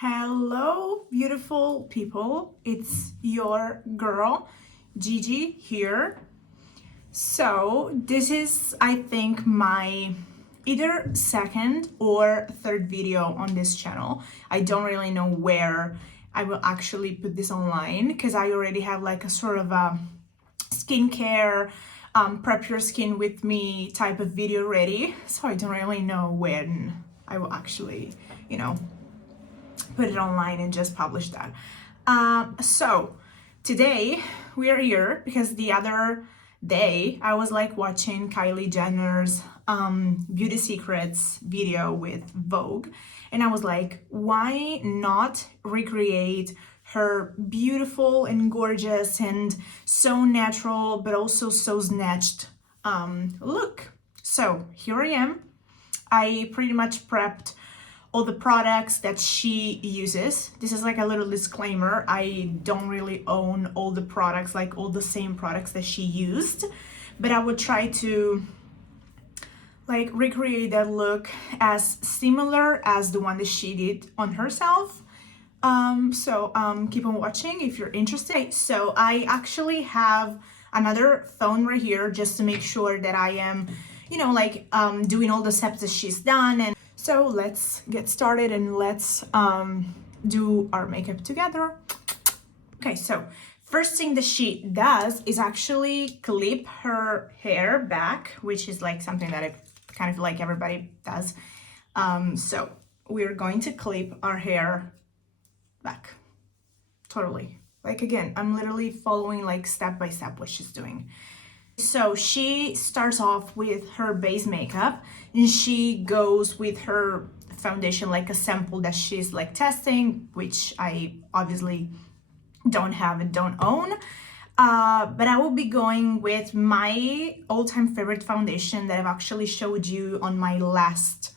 Hello, beautiful people. It's your girl, Gigi here. So, this is, I think, my either second or third video on this channel. I don't really know where I will actually put this online because I already have like a sort of a skincare, prep your skin with me type of video ready. So, I don't really know when I will actually, put it online and just publish that. So today we are here because the other day I was like watching Kylie Jenner's beauty secrets video with Vogue, and I was like, why not recreate her beautiful and gorgeous and so natural but also so snatched look. So here I am. I pretty much prepped all the products that she uses. This is like a little disclaimer. I don't really own all the products, like all the same products that she used, but I would try to like recreate that look as similar as the one that she did on herself. So keep on watching if you're interested. So I actually have another phone right here just to make sure that I am, doing all the steps that she's done. And so let's get started and let's do our makeup together. Okay, so first thing that she does is actually clip her hair back, which is like something that I kind of like everybody does. So we're going to clip our hair back. Totally. Like again, I'm literally following like step by step what she's doing. So she starts off with her base makeup and she goes with her foundation, like a sample that she's like testing, which I obviously don't have and don't own. But I will be going with my all-time favorite foundation that I've actually showed you on my last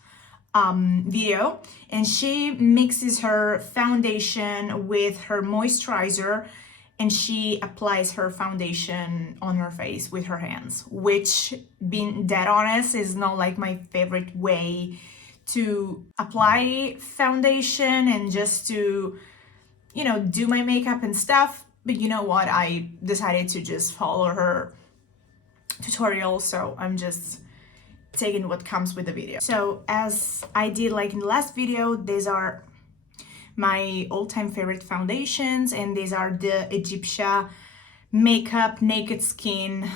video, and she mixes her foundation with her moisturizer and she applies her foundation on her face with her hands, which, being dead honest, is not like my favorite way to apply foundation and just to, do my makeup and stuff. But you know what? I decided to just follow her tutorial, so I'm just taking what comes with the video. So as I did like in the last video, these are my all-time favorite foundations, and these are the Egyptia Makeup Naked Skin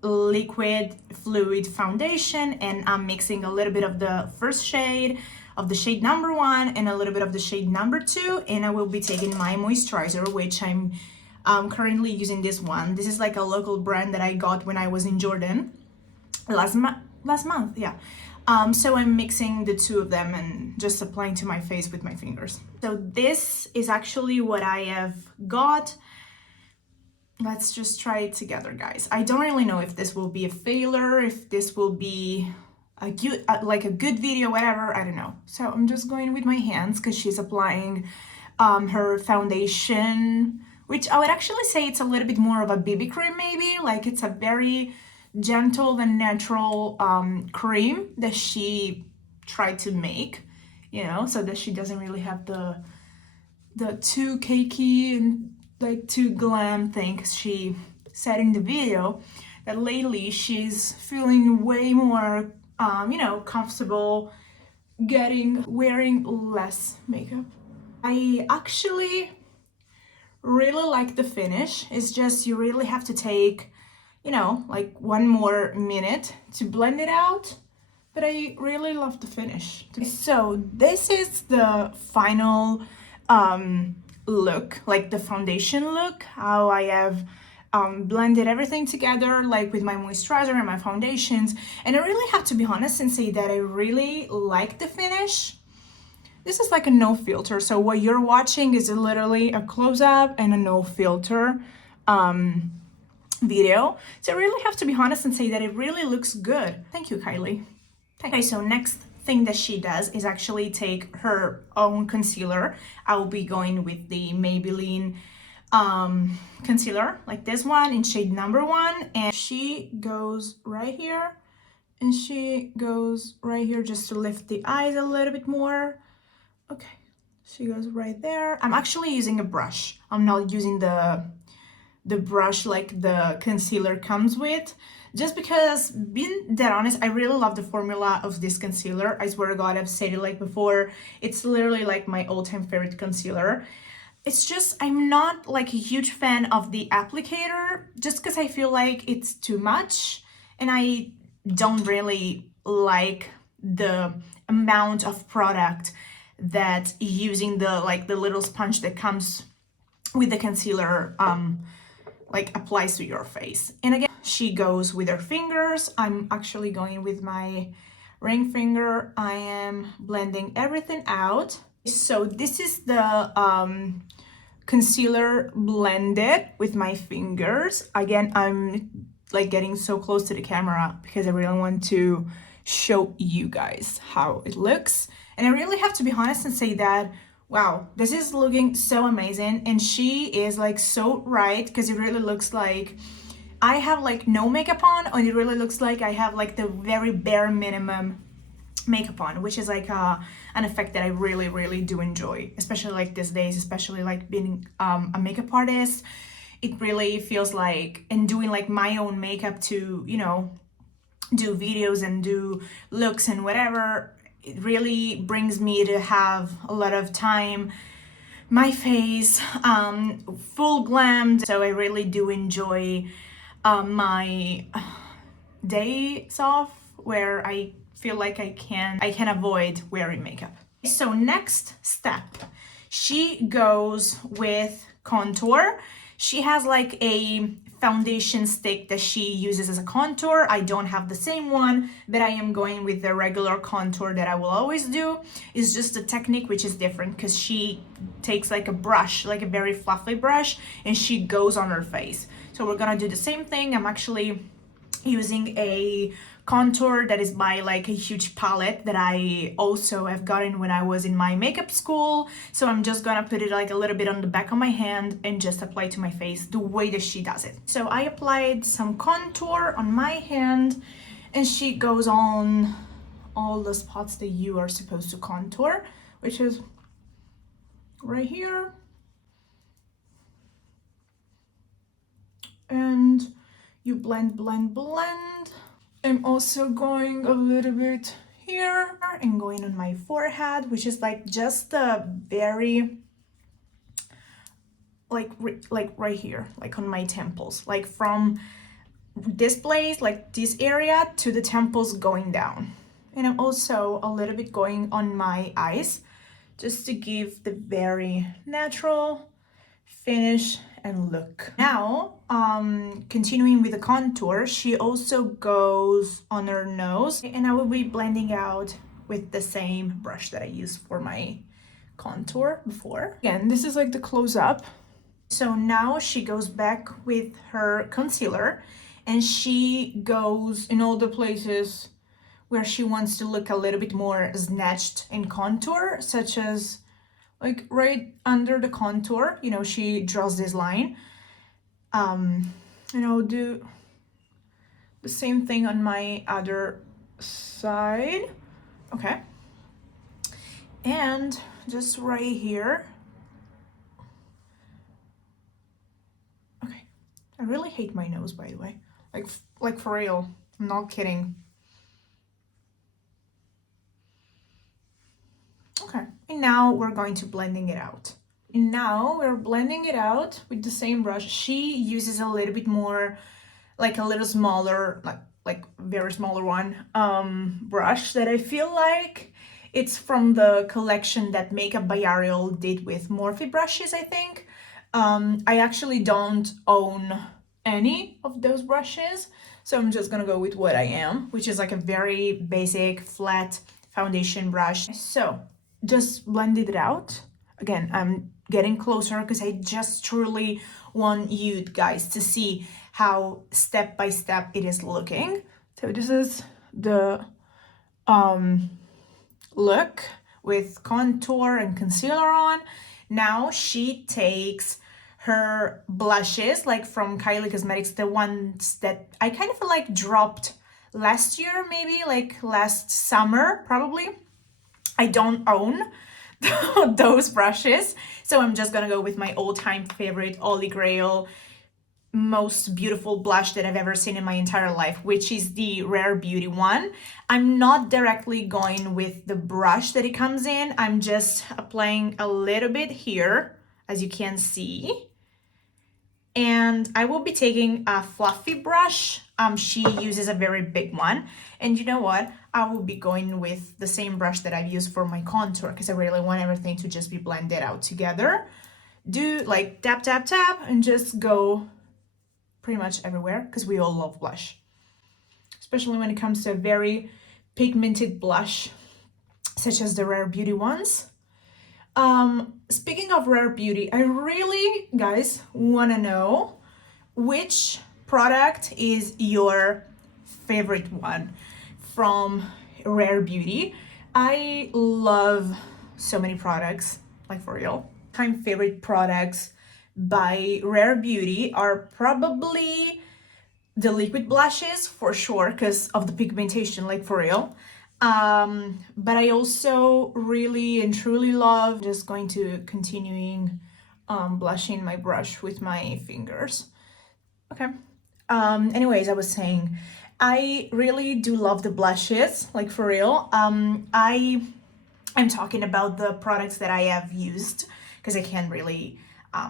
liquid fluid foundation, and I'm mixing a little bit of the first shade of the shade number 1 and a little bit of the shade number 2, and I will be taking my moisturizer, which I'm currently using this one. This is like a local brand that I got when I was in Jordan last month, yeah. So I'm mixing the two of them and just applying to my face with my fingers. So this is actually what I have got. Let's just try it together, guys. I don't really know if this will be a failure, if this will be a good video, whatever, I don't know. So I'm just going with my hands because she's applying her foundation, which I would actually say it's a little bit more of a BB cream maybe. Like it's a very gentle and natural cream that she tried to make, so that she doesn't really have the too cakey and like too glam thing. 'Cause she said in the video that lately she's feeling way more comfortable wearing less makeup. I actually really like the finish. It's just you really have to take like one more minute to blend it out, but I really love the finish. So this is the final look, like the foundation look, how I have blended everything together, like with my moisturizer and my foundations. And I really have to be honest and say that I really like the finish. This is like a no filter, so what you're watching is literally a close-up and a no filter video. So I really have to be honest and say that it really looks good. Thank you, Kylie. Okay, so next thing that she does is actually take her own concealer. I will be going with the Maybelline concealer, like this one in shade number 1, and she goes right here and she goes right here just to lift the eyes a little bit more. Okay, She goes right there. I'm actually using a brush. I'm not using the brush like the concealer comes with, just because, being that honest, I really love the formula of this concealer. I swear to God, I've said it like before, it's literally like my all-time favorite concealer. It's just, I'm not like a huge fan of the applicator, just because I feel like it's too much, and I don't really like the amount of product that using the little sponge that comes with the concealer like applies to your face. And again, she goes with her fingers. I'm actually going with my ring finger. I am blending everything out. So this is the concealer blended with my fingers. Again, I'm like getting so close to the camera because I really want to show you guys how it looks. And I really have to be honest and say that, wow, this is looking so amazing. And she is like so right, because it really looks like I have like no makeup on, and it really looks like I have like the very bare minimum makeup on, which is like an effect that I really, really do enjoy, especially like these days, especially like being a makeup artist. It really feels like, and doing like my own makeup to, you know, do videos and do looks and whatever, it really brings me to have a lot of time, my face full glammed. So I really do enjoy my days off where I feel like I can avoid wearing makeup. So next step, she goes with contour. She has like a foundation stick that she uses as a contour. I don't have the same one, but I am going with the regular contour that I will always do. It's just a technique which is different, because she takes like a brush, like a very fluffy brush, and she goes on her face. So we're gonna do the same thing. I'm actually using a contour that is by like a huge palette that I also have gotten when I was in my makeup school. So I'm just gonna put it like a little bit on the back of my hand and just apply to my face the way that she does it. So I applied some contour on my hand, and she goes on all the spots that you are supposed to contour, which is right here. And you blend, blend, blend. I'm also going a little bit here and going on my forehead, which is like just the very like right here, like on my temples, like from this place, like this area, to the temples going down. And I'm also a little bit going on my eyes, just to give the very natural finish and look. Now, continuing with the contour, she also goes on her nose, and I will be blending out with the same brush that I used for my contour before. Again, this is like the close-up. So now she goes back with her concealer, and she goes in all the places where she wants to look a little bit more snatched in contour, such as like right under the contour, you know, she draws this line. And I'll do the same thing on my other side. Okay. And just right here. Okay. I really hate my nose, by the way. Like for real. I'm not kidding. Okay, and now we're going to blending it out. And now we're blending it out with the same brush. She uses a little bit more, like a little smaller, like very smaller one, brush that I feel like it's from the collection that Makeup by Ariel did with Morphe brushes, I think. I actually don't own any of those brushes, so I'm just gonna go with what I am, which is like a very basic flat foundation brush. So just blended it out. Again, I'm getting closer because I just truly want you guys to see how step by step it is looking. So this is the look with contour and concealer on. Now she takes her blushes, like from Kylie Cosmetics, the ones that I kind of like dropped last year, maybe like last summer, probably. I don't own those brushes. So I'm just gonna go with my all-time favorite Holy Grail, most beautiful blush that I've ever seen in my entire life, which is the Rare Beauty one. I'm not directly going with the brush that it comes in. I'm just applying a little bit here, as you can see. And I will be taking a fluffy brush. She uses a very big one. And you know what? I will be going with the same brush that I've used for my contour because I really want everything to just be blended out together. Do like tap, tap, tap, and just go pretty much everywhere because we all love blush, especially when it comes to a very pigmented blush such as the Rare Beauty ones. Speaking of Rare Beauty, I really, guys, want to know which product is your favorite one from Rare Beauty. I love so many products, like for real. My favorite products by Rare Beauty are probably the liquid blushes for sure because of the pigmentation, like for real. But I also really and truly love just going to continuing blushing my brush with my fingers. Okay. Anyways, I was saying I really do love the blushes, like for real. I'm talking about the products that I have used because I can't really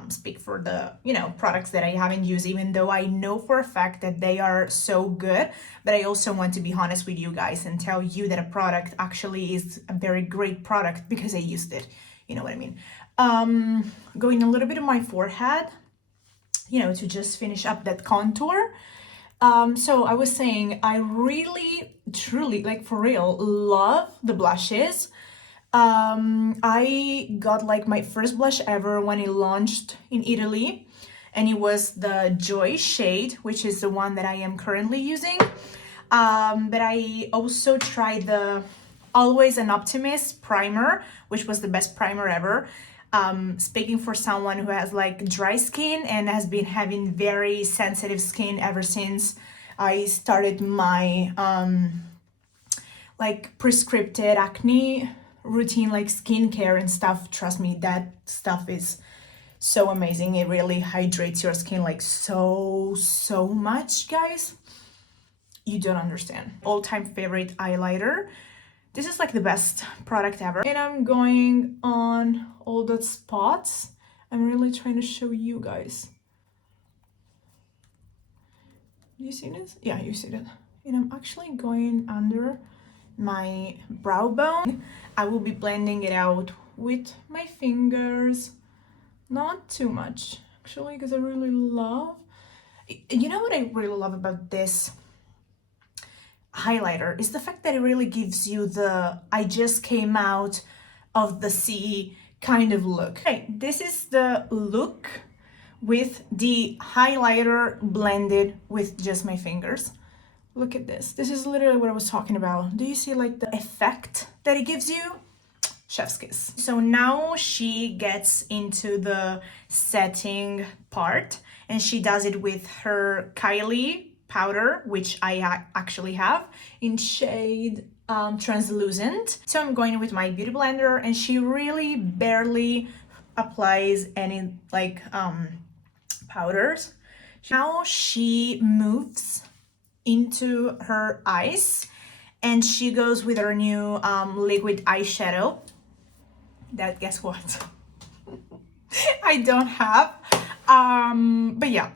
speak for the products that I haven't used, even though I know for a fact that they are so good. But I also want to be honest with you guys and tell you that a product actually is a very great product because I used it. You know what I mean? Going a little bit on my forehead, to just finish up that contour. So I was saying I really truly, like for real, love the blushes. I got like my first blush ever when it launched in Italy, and it was the Joy shade, which is the one that I am currently using. But I also tried the Always an Optimist primer, which was the best primer ever. Speaking for someone who has like dry skin and has been having very sensitive skin ever since I started my like prescribed acne routine, like skincare and stuff. Trust me, that stuff is so amazing. It really hydrates your skin like so much, guys. You don't understand. All-time favorite highlighter. This is like the best product ever. And I'm going on all the spots. I'm really trying to show you guys. Do you see this? Yeah, you see that. And I'm actually going under my brow bone. I will be blending it out with my fingers. Not too much, actually, because I really love... You know what I really love about this highlighter is the fact that it really gives you the I just came out of the sea kind of look. Okay, this is the look with the highlighter blended with just my fingers. Look at this. This is literally what I was talking about. Do you see like the effect that it gives you? Chef's kiss. So now she gets into the setting part and she does it with her Kylie powder, which I actually have in shade translucent. So I'm going with my beauty blender and she really barely applies any like powders. Now she moves into her eyes and she goes with her new liquid eyeshadow that, guess what, I don't have, but yeah.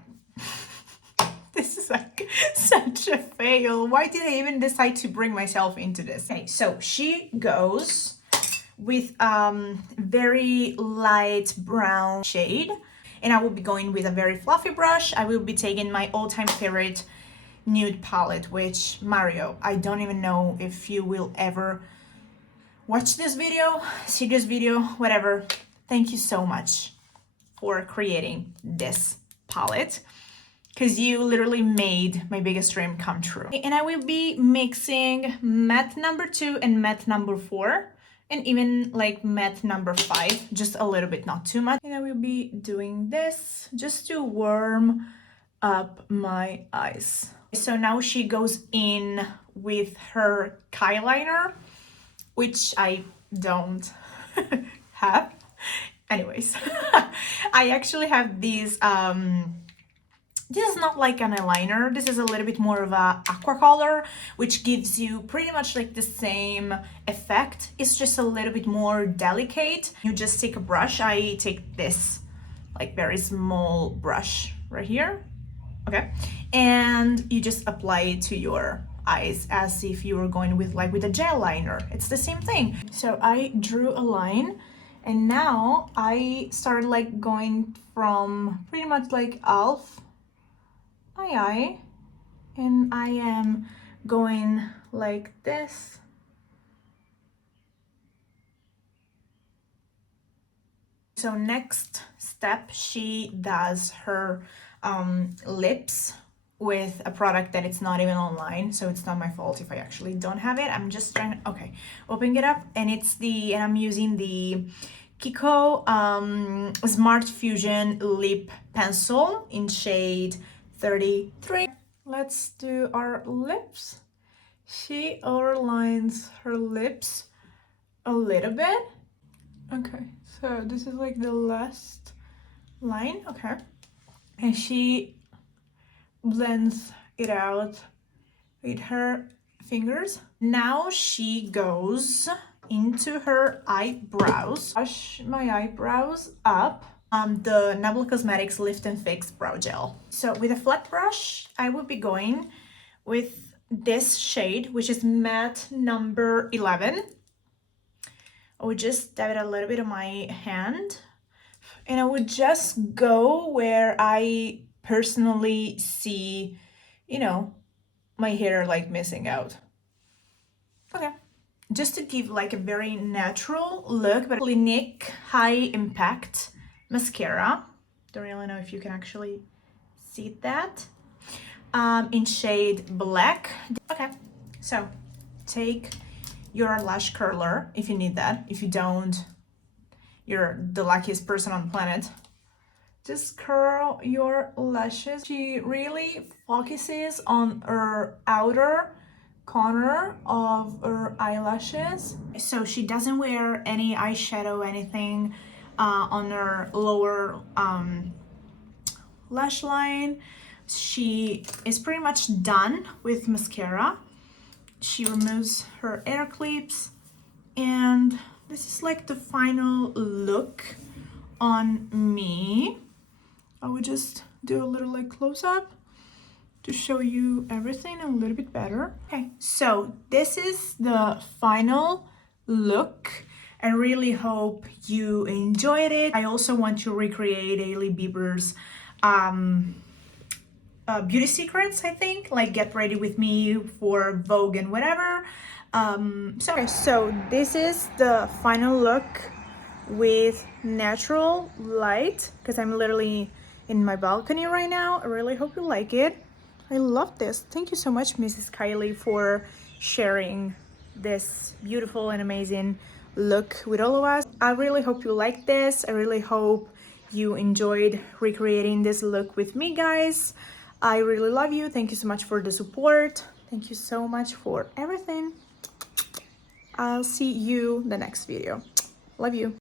This is like such a fail. Why did I even decide to bring myself into this? Okay, so she goes with very light brown shade and I will be going with a very fluffy brush. I will be taking my all-time favorite nude palette, which Mario, I don't even know if you will ever watch this video, see this video, whatever. Thank you so much for creating this palette because you literally made my biggest dream come true. And I will be mixing matte number 2 and matte number 4 and even like matte number 5, just a little bit, not too much. And I will be doing this just to warm up my eyes. So now she goes in with her Kylie liner, which I don't have. Anyways, I actually have these, this is not like an eyeliner, this is a little bit more of a aqua color, which gives you pretty much like the same effect. It's just a little bit more delicate. You just take a brush. I take this like very small brush right here, okay? And you just apply it to your eyes as if you were going with a gel liner. It's the same thing. So I drew a line, and now I started like going from pretty much like half my eye, and I am going like this. So next step, she does her lips with a product that it's not even online, so it's not my fault if I actually don't have it. I'm just trying to, okay, open it up, and I'm using the Kiko Smart Fusion Lip Pencil in shade 33. Let's do our lips. She overlines her lips a little bit. Okay, so this is like the last line, okay. And she blends it out with her fingers. Now she goes into her eyebrows. Brush my eyebrows up. The Nabla Cosmetics Lift and Fix Brow Gel. So with a flat brush, I will be going with this shade, which is matte number 11. I would just dab it a little bit on my hand, and I would just go where I personally see, you know, my hair like missing out. Okay, just to give like a very natural look. But Clinique High Impact Mascara, don't really know if you can actually see that, in shade black. Okay, so take your lash curler if you need that. If you don't, you're the luckiest person on the planet. Just curl your lashes. She really focuses on her outer corner of her eyelashes. So she doesn't wear any eyeshadow, anything on her lower lash line. She is pretty much done with mascara. She removes her hair clips, and this is like the final look on me. I would just do a little like close-up to show you everything a little bit better. Okay, so this is the final look. I really hope you enjoyed it. I also want to recreate Hailey Bieber's beauty secrets, I think, like Get Ready With Me for Vogue and whatever. So this is the final look with natural light, because I'm literally in my balcony right now. I really hope you like it. I love this. Thank you so much, Mrs. Kylie, for sharing this beautiful and amazing look with all of us. I really hope you like this. I really hope you enjoyed recreating this look with me, guys. I really love you. Thank you so much for the support. Thank you so much for everything. I'll see you in the next video. Love you.